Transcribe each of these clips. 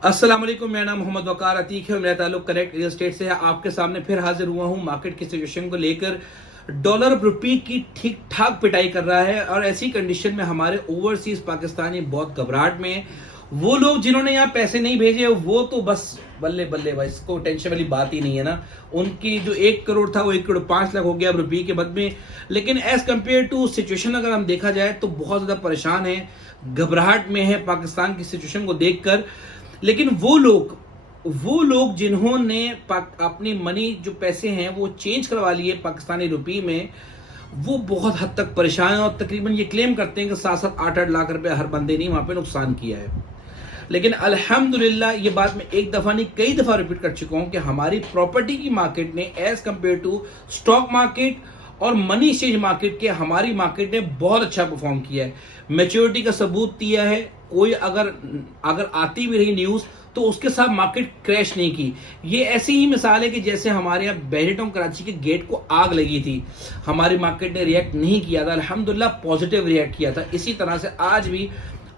अस्सलाम वालेकुम। मेरा नाम मोहम्मद वकार अतीक है और मेरा ताल्लुक करेक्ट रियल एस्टेट से है। आपके सामने फिर हाजिर हुआ हूँ मार्केट की सिचुएशन को लेकर। डॉलर रुपये की ठीक ठाक पिटाई कर रहा है और ऐसी कंडीशन में हमारे ओवरसीज पाकिस्तानी बहुत घबराहट में है। वो लोग जिन्होंने यहाँ पैसे नहीं भेजे वो तो बस बल्ले बल्ले भाई, इसको टेंशन वाली बात ही नहीं है ना। उनकी जो 1 करोड़ था वो 1 करोड़ 5 लाख हो गया अब रुपये के बद में। लेकिन एज कम्पेयर टू सिचुएशन अगर हम देखा जाए तो बहुत ज्यादा परेशान है, घबराहट में है पाकिस्तान की सिचुएशन को देखकर। लेकिन वो लोग जिन्होंने अपनी मनी जो पैसे हैं वो चेंज करवा लिए पाकिस्तानी रुपये में, वो बहुत हद तक परेशान है और तकरीबन ये क्लेम करते हैं कि 7-8 लाख रुपए हर बंदे ने वहां पे नुकसान किया है। लेकिन अल्हम्दुलिल्लाह ये बात मैं एक दफा नहीं कई दफा रिपीट कर चुका हूं कि हमारी प्रॉपर्टी की मार्केट ने as compare to stock market और मनी एक्सचेंज मार्केट के हमारी मार्केट ने बहुत अच्छा परफॉर्म किया है। मैच्योरिटी का सबूत दिया है। कोई अगर आती भी रही न्यूज तो उसके साथ मार्केट क्रैश नहीं की। ये ऐसी ही मिसाल है कि जैसे हमारे यहाँ बैरिटॉन कराची के गेट को आग लगी थी, हमारी मार्केट ने रिएक्ट नहीं किया था, अल्हम्दुलिल्लाह पॉजिटिव रिएक्ट किया था। इसी तरह से आज भी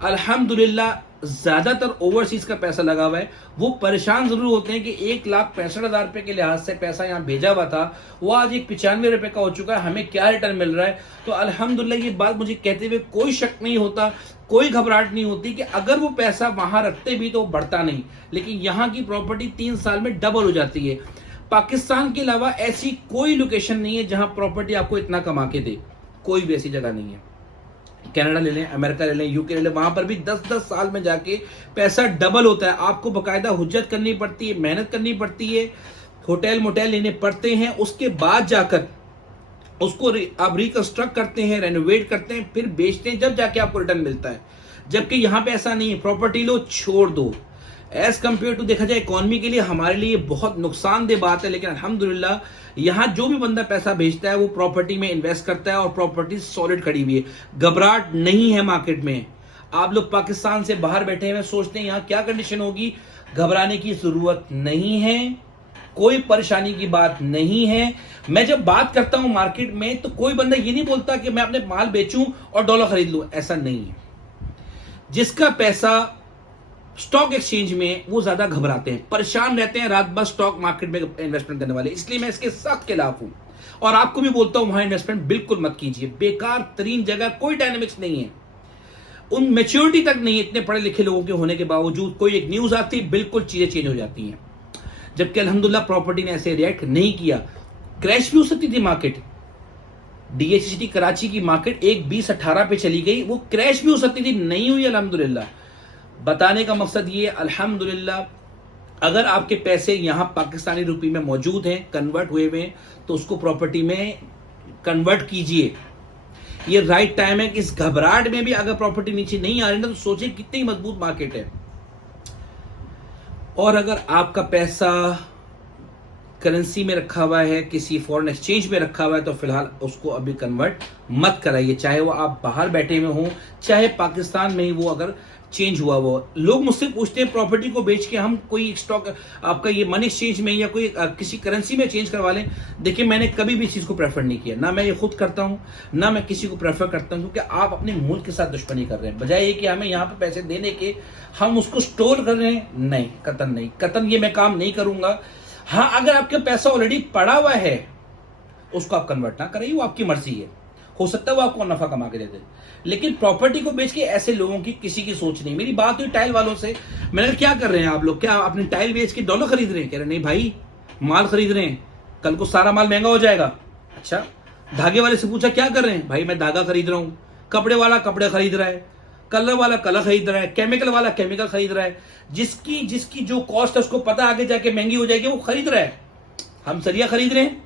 अल्हम्दुलिल्लाह ज्यादातर ओवरसीज का पैसा लगा हुआ है। वो परेशान जरूर होते हैं कि 1,65,000 रुपए के लिहाज से पैसा यहाँ भेजा हुआ था, वो आज 95 रुपए का हो चुका है, हमें क्या रिटर्न मिल रहा है। तो अल्हम्दुलिल्लाह ये बात मुझे कहते हुए कोई शक नहीं होता, कोई घबराहट नहीं होती कि अगर वो पैसा वहां रखते भी तो बढ़ता नहीं, लेकिन यहाँ की प्रॉपर्टी 3 साल में डबल हो जाती है। पाकिस्तान के अलावा ऐसी कोई लोकेशन नहीं है जहां प्रॉपर्टी आपको इतना कमा के दे, कोई भी ऐसी जगह नहीं है। कनाडा ले लें, अमेरिका ले लें, यूके ले लें, वहां पर भी 10-10 साल में जाके पैसा डबल होता है। आपको बकायदा हुज्जत करनी पड़ती है, मेहनत करनी पड़ती है, होटल मोटेल लेने पड़ते हैं, उसके बाद जाकर उसको आप रिकंस्ट्रक्ट करते हैं, रेनोवेट करते हैं, फिर बेचते हैं, जब जाके आपको रिटर्न मिलता है। जबकि यहाँ पे ऐसा नहीं है, प्रॉपर्टी लो छोड़ दो। एज कंपेयर टू देखा जाए इकोनॉमी के लिए हमारे लिए बहुत नुकसानदेह बात है। लेकिन अल्हम्दुलिल्लाह यहाँ जो भी बंदा पैसा भेजता है वो प्रॉपर्टी में इन्वेस्ट करता है और प्रॉपर्टी सॉलिड खड़ी हुई है, घबराहट नहीं है मार्केट में। आप लोग पाकिस्तान से बाहर बैठे हुए सोचते हैं यहाँ क्या कंडीशन होगी, घबराने की जरूरत नहीं है, कोई परेशानी की बात नहीं है। मैं जब बात करता हूं मार्केट में तो कोई बंदा ये नहीं बोलता कि मैं अपने माल बेचूं और डॉलर खरीद लूं, ऐसा नहीं है। जिसका पैसा स्टॉक एक्सचेंज में वो ज्यादा घबराते हैं, परेशान रहते हैं रात भर स्टॉक मार्केट में इन्वेस्टमेंट करने वाले, इसलिए मैं इसके सख्त खिलाफ हूं और आपको भी बोलता हूं वहां इन्वेस्टमेंट बिल्कुल मत कीजिए। बेकार तरीन जगह, कोई डायनेमिक्स नहीं है, उन मैच्योरिटी तक नहीं है। इतने पढ़े लिखे लोगों के होने के बावजूद कोई एक न्यूज आती है बिल्कुल चीजें चेंज हो जाती हैं। जबकि अल्हम्दुलिल्लाह प्रॉपर्टी ने ऐसे रिएक्ट नहीं किया। क्रैश भी हो सकती थी मार्केट, डीएचसीटी कराची की मार्केट 1,20,18 पे चली गई, वो क्रैश भी हो सकती थी, नहीं हुई अल्हम्दुलिल्लाह। बताने का मकसद ये अल्हम्दुलिल्लाह अगर आपके पैसे यहां पाकिस्तानी रुपये में मौजूद हैं, कन्वर्ट हुए हुए हैं, तो उसको प्रॉपर्टी में कन्वर्ट कीजिए। ये राइट टाइम है कि इस घबराहट में भी अगर प्रॉपर्टी नीचे नहीं आ रही ना तो सोचिए कितनी मजबूत मार्केट है। और अगर आपका पैसा करेंसी में रखा हुआ है, किसी फॉरेन एक्सचेंज में रखा हुआ है, तो फिलहाल उसको अभी कन्वर्ट मत कराइए, चाहे वो आप बाहर बैठे हुए हों, चाहे पाकिस्तान में ही वो अगर चेंज हुआ वो। लोग मुझसे पूछते हैं प्रॉपर्टी को बेच के हम कोई स्टॉक आपका ये मनी एक्सचेंज में या कोई किसी करेंसी में चेंज करवा लें। देखिए मैंने कभी भी इस चीज को प्रेफर नहीं किया, ना मैं ये खुद करता हूं, ना मैं किसी को प्रेफर करता हूं, क्योंकि आप अपने मुल्क के साथ दुश्मनी कर रहे हैं। बजाय ये कि हमें यहाँ पे पैसे देने के हम उसको स्टोर कर रहे हैं, नहीं, कतन नहीं, कतन ये मैं काम नहीं करूंगा। हाँ, अगर आपके पैसा ऑलरेडी पड़ा हुआ है उसको आप कन्वर्ट ना करिए, वो आपकी मर्जी है, हो सकता है वो आपको नफा कमा के दे दे। लेकिन प्रॉपर्टी को बेच के ऐसे लोगों की किसी की सोच नहीं। मेरी बात हुई टाइल वालों से, मैंने कहा क्या कर रहे हैं आप लोग, क्या अपनी टाइल बेच के डॉलर खरीद रहे हैं? कह रहे नहीं भाई, माल खरीद रहे हैं, कल को सारा माल महंगा हो जाएगा। अच्छा, धागे वाले से पूछा क्या कर रहे हैं? भाई मैं धागा खरीद रहा हूँ। कपड़े वाला कपड़े खरीद रहा है, कलर वाला कलर खरीद रहा है, केमिकल वाला केमिकल खरीद रहा है। जिसकी जो कॉस्ट है उसको पता आगे जाके महंगी हो जाएगी, वो खरीद रहा है। हम सरिया खरीद रहे हैं,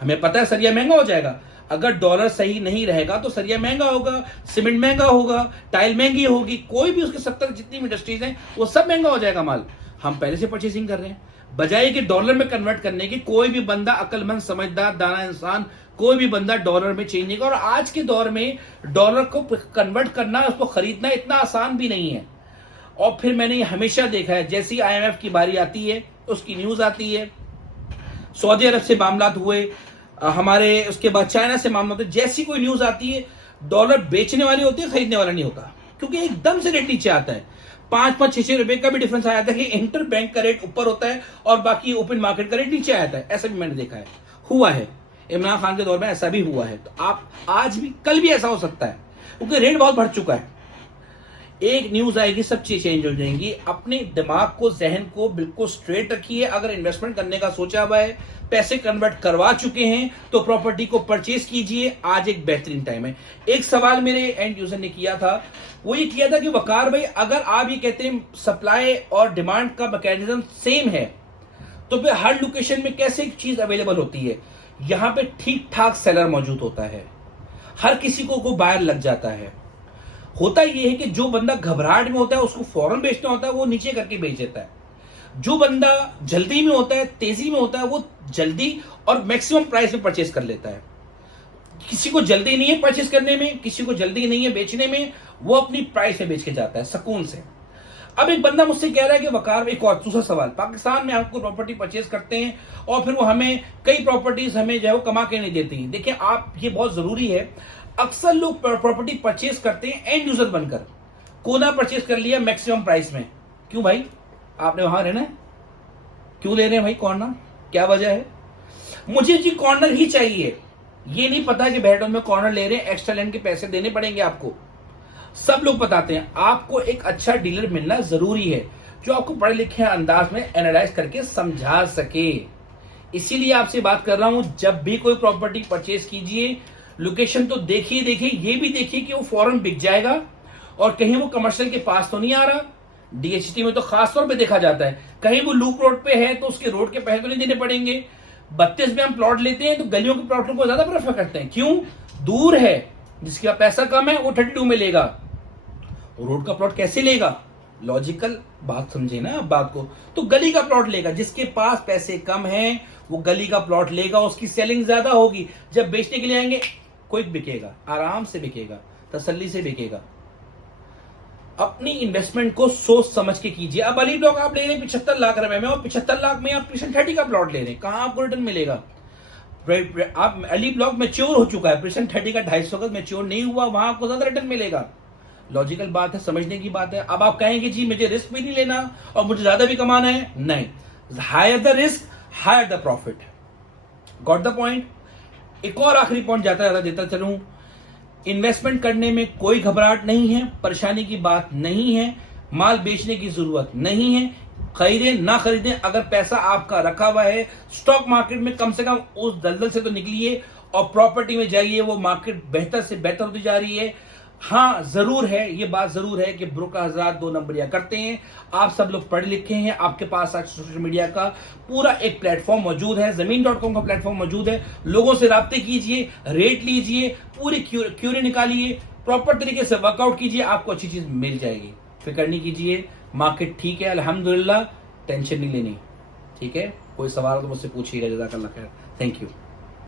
हमें पता है सरिया महंगा हो जाएगा। अगर डॉलर सही नहीं रहेगा तो सरिया महंगा होगा, सीमेंट महंगा होगा, टाइल महंगी होगी, कोई भी उसके 70 जितनी भी इंडस्ट्रीज हैं वो सब महंगा हो जाएगा माल। हम पहले से परचेसिंग कर रहे हैं, बजाय कि डॉलर में कन्वर्ट करने की। कोई भी बंदा अक्लमंद, समझदार, दाना इंसान, कोई भी बंदा डॉलर में चेंज नहीं कर। और आज के दौर में डॉलर को कन्वर्ट करना, उसको खरीदना इतना आसान भी नहीं है। और फिर मैंने ये हमेशा देखा है, जैसी IMF की बारी आती है उसकी न्यूज आती है, सऊदी अरब से मामला हुए हमारे, उसके बाद चाइना से मामला होते, जैसी कोई न्यूज आती है डॉलर बेचने वाली होती है, खरीदने वाला नहीं होता, क्योंकि एकदम से रेट नीचे आता है। 5-5, 6-6 रुपए का भी डिफरेंस आया था कि इंटर बैंक का रेट ऊपर होता है और बाकी ओपन मार्केट का रेट नीचे आता है। ऐसा भी मैंने देखा है, हुआ है, इमरान खान के दौर में ऐसा भी हुआ है। तो आप आज भी, कल भी ऐसा हो सकता है, क्योंकि रेट बहुत बढ़ चुका है। एक न्यूज आएगी, सब चीज चेंज हो जाएंगी। अपने दिमाग को, जहन को बिल्कुल स्ट्रेट रखिए। अगर इन्वेस्टमेंट करने का सोचा हुआ है, पैसे कन्वर्ट करवा चुके हैं, तो प्रॉपर्टी को परचेज कीजिए। आज एक बेहतरीन टाइम है। एक सवाल मेरे एंड यूजर ने किया था, वो ये किया था कि वकार भाई, अगर आप ये कहते हैं सप्लाई और डिमांड का मैकेनिज्म सेम है, तो फिर हर लोकेशन में कैसे एक चीज अवेलेबल होती है? यहां पे ठीक ठाक सेलर मौजूद होता है, हर किसी को बायर लग जाता है। होता यह है कि जो बंदा घबराहट में होता है, उसको फौरन बेचना होता है, वो नीचे करके बेच देता है। जो बंदा जल्दी में होता है, तेजी में होता है, वो जल्दी और मैक्सिमम प्राइस में परचेस कर लेता है। किसी को जल्दी नहीं है परचेस करने में, किसी को जल्दी नहीं है बेचने में, वो अपनी प्राइस में बेच के जाता है सुकून से। अब एक बंदा मुझसे कह रहा है कि वकार, एक और दूसरा सवाल, पाकिस्तान में आपको प्रॉपर्टी परचेस करते हैं और फिर वो हमें कई प्रॉपर्टीज हमें जो है वो कमा के नहीं देती। देखिए आप, ये बहुत जरूरी है, अक्सर लोग प्रॉपर्टी परचेस करते हैं एंड यूजर बनकर। कोना परचेस कर लिया मैक्सिमम प्राइस में, क्यों भाई? आपने वहां रहना है, क्यों ले रहे हैं भाई कॉर्नर? क्या वजह है? मुझे जी कॉर्नर ही चाहिए, ये नहीं पता कि बेहडोन में कॉर्नर ले रहे हैं, एक्स्ट्रा लैंड के पैसे देने पड़ेंगे आपको। सब लोग बताते हैं। आपको एक अच्छा डीलर मिलना जरूरी है, जो आपको पढ़े लिखे अंदाज में एनालाइज करके समझा सके। इसीलिए आपसे बात कर रहा हूं, जब भी कोई प्रॉपर्टी परचेस कीजिए, लोकेशन तो देखिए, ये भी देखिए कि वो फौरन बिक जाएगा और कहीं वो कमर्शियल के पास तो नहीं आ रहा। डीएचटी में तो खास तौर पे देखा जाता है, कहीं वो लूप रोड पे है तो उसके रोड के पैसे तो नहीं देने पड़ेंगे। 32 में हम प्लॉट लेते हैं तो गलियों के प्लॉटों को ज्यादा प्रेफर करते हैं, क्यों? दूर है, जिसका पैसा कम है वो 32 में लेगा, रोड का प्लॉट कैसे लेगा? लॉजिकल बात समझे ना आप बात को। तो गली का प्लॉट लेगा, जिसके पास पैसे कम हैं वो गली का प्लॉट लेगा, उसकी सेलिंग ज्यादा होगी। जब बेचने के लिए आएंगे, कोई बिकेगा, आराम से बिकेगा, तसल्ली से बिकेगा। अपनी इन्वेस्टमेंट को सोच समझ के कीजिए। अब अली ब्लॉक आप ले रहे हैं 75 लाख रुपए में, और 75 लाख में आप प्रिशन 30 का प्लॉट ले रहे हैं, कहां आपको रिटर्न मिलेगा? आप अली ब्लॉक मैच्योर हो चुका है, प्रिशन 30 का 250 का मैच्योर नहीं हुआ, वहां आपको ज्यादा रिटर्न मिलेगा। लॉजिकल बात है, समझने की बात है। अब आप कहेंगे जी मुझे रिस्क भी नहीं लेना और मुझे ज्यादा भी कमाना है, नहीं, higher the risk higher the profit. Got the point? एक और आखिरी पॉइंट जाता देता चलूं, इन्वेस्टमेंट करने में कोई घबराहट नहीं है, परेशानी की बात नहीं है, माल बेचने की जरूरत नहीं है। खरीदें ना खरीदें, अगर पैसा आपका रखा हुआ है स्टॉक मार्केट में, कम से कम उस दलदल से तो निकलिए और प्रॉपर्टी में जाइए। वो मार्केट बेहतर से बेहतर होती जा रही है। हाँ जरूर है, ये बात जरूर है कि ब्रोकर हजरात 2 नंबरिया करते हैं। आप सब लोग पढ़े लिखे हैं, आपके पास आज सोशल मीडिया का पूरा एक प्लेटफॉर्म मौजूद है, जमीन.com का प्लेटफॉर्म मौजूद है। लोगों से राब्ते कीजिए, रेट लीजिए, पूरी क्यूरी निकालिए, प्रॉपर तरीके से वर्कआउट कीजिए, आपको अच्छी चीज मिल जाएगी। फिक्र नहीं कीजिए, मार्केट ठीक है अल्हम्दुलिल्लाह, टेंशन नहीं लेनी, ठीक है? कोई सवाल तो मुझसे पूछिएगा। जज़ाकल्लाह खैर, थैंक यू।